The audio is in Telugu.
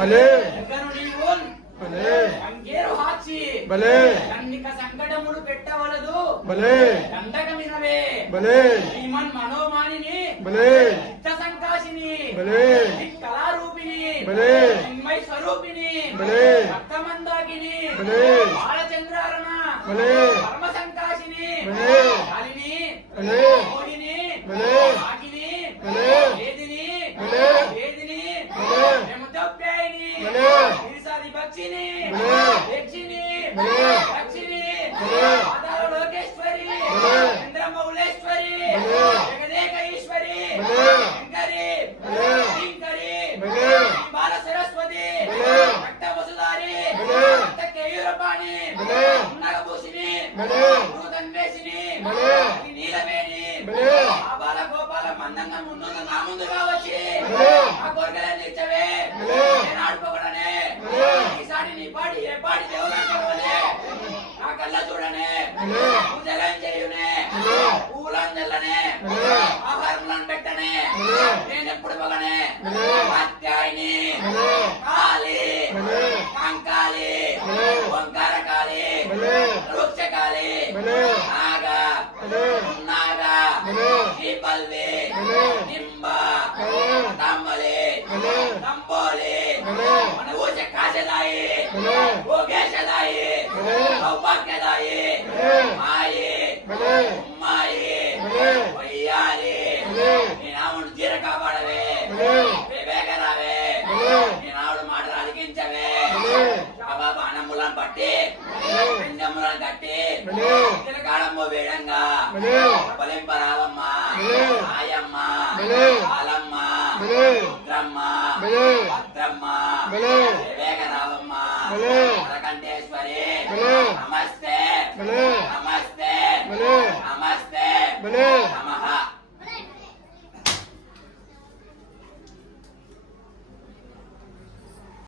భలే గనుడివున్ భలే అంగేరు హాచి భలే కన్నిక సంకటములు పెట్టవలదు భలే దండకమినవే భలే శ్రీమన్ మనోమానిని భలే చిత్త సంకాశిని భలే కళారూపిణి భలే చిన్మయ స్వరూపిణి భలే భక్తమందాకిని భలే బాలచంద్రారణ భలే పరమ సంకాశిని భలే కాలిని భలే మోహిని భలే ఆకిని భలే వేదిని భలే వేదిని భలే హేమతోప్యాయిని భలే గిరిసాది భక్షిని భలే యక్షిని భలే దక్షిణి భలే ఆధార లోకేశ్వరి భలే చంద్రమౌళేశ్వరి భలే జగదేక ఈశ్వరి భలే శంకరి భలే శంకరి భలే బాల సరస్వతి భలే భక్త వసుధారి భలే భక్త కేయూరపాణి భలే నగభూషిణి భలే భూతన్వేషిని భలే నీలవేణి భలే ఆబాల గోపాల మందంగా ముందుంది నా ముందుగా వచ్చి భలే ఆ కోరికలన్నీ ఇచ్చవే భలే నేను ఆడుకోకూడనే భలే ఈసారి నీ పాడి ఏ పాడి దేవుడు నా కళ్ళ చూడనే భలే పూజలం చేయునే భలే పూలం చల్లనే భలే ఆహారం పెట్టనే భలే నేను ఎప్పుడు పగనే భలే కాత్యాయిని భలే కాళి భలే కంకాళి భలే ఓంకారకాళి భలే వృక్షకాళి భలే నాగ భలే నాగ భలే శ్రీపల్లి భలే నింబ భలే తమ్మలి భలే తంబోలి భలే మన ఊచ కాశదాయి భలే భోగేశదాయి భలే సౌభాగ్యదాయి భలే మాయి భలే ఉమ్మాయి భలే వయ్యాలి భలే నీ నాముడు జీర కాపాడవే భలే వివేకరావే భలే నీ నాముడు మాటలు అలిగించవే భలే బాబా బాణములను పట్టి భలే పిండములను కట్టి భలే తిలకాడమ్మ వేడంగా భలే బలింపరావమ్మ భలే ఆయమ్మ భలే బాలమ్మ భలే రుద్రమ్మ భలే భద్రమ్మ భలే వివేకరావమ్మ భలే